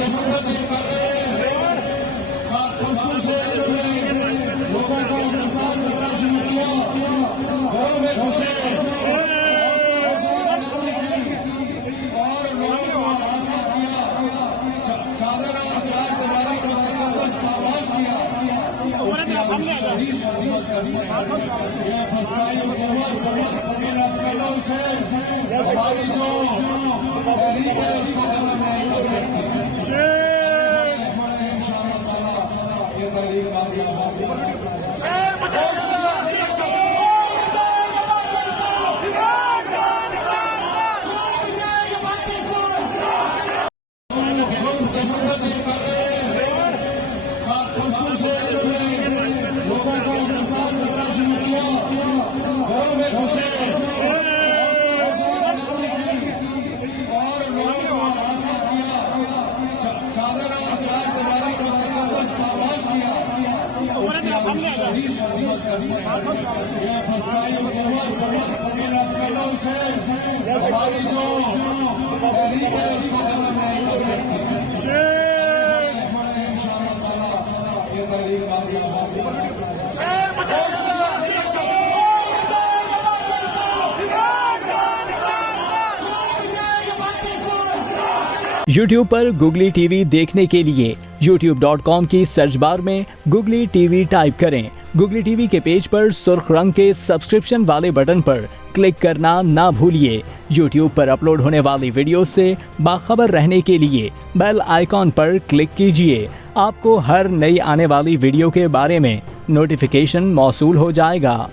दहशतगर्दी कर रहे हैं, कारतूसों से लोगों को गिरफ्तार करना शुरू किया, घरों में घुसे और लोगों को हरासा किया, चादर और चारदीवारी को तकद्दुस पामाल किया। शहीद हुकूमत करती है। ये फसाई हुकूमत इन हथकंडों से हमारी जो तहरीक है उसको खत्म नहीं कर सकती। इंशाअल्लाह ताला ये तहरीक कामयाब होगी। दहशतगर्दी कर रहे हैं, कारतूसों से लोगों को गिरफ्तार करना शुरू किया, घरों में घुसे और लोगों को हरासा किया, चादर और चारदीवारी को तकद्दुस पामाल किया। शहीद हुकूमत करती है। ये फसाई हुकूमत इन हथकंडों से हमारी जो तहरीक है उसको खत्म नहीं कर सकती। इंशाअल्लाह ताला ये तहरीक कामयाब होगी। YouTube पर गुगली टीवी देखने के लिए youtube.com की सर्च बार में गुगली टीवी टाइप करें। गुगली टीवी के पेज पर सुर्ख रंग के सब्सक्रिप्शन वाले बटन पर क्लिक करना ना भूलिए। YouTube पर अपलोड होने वाली वीडियो से बाखबर रहने के लिए बेल आइकॉन पर क्लिक कीजिए। आपको हर नई आने वाली वीडियो के बारे में नोटिफिकेशन मौसूल हो जाएगा।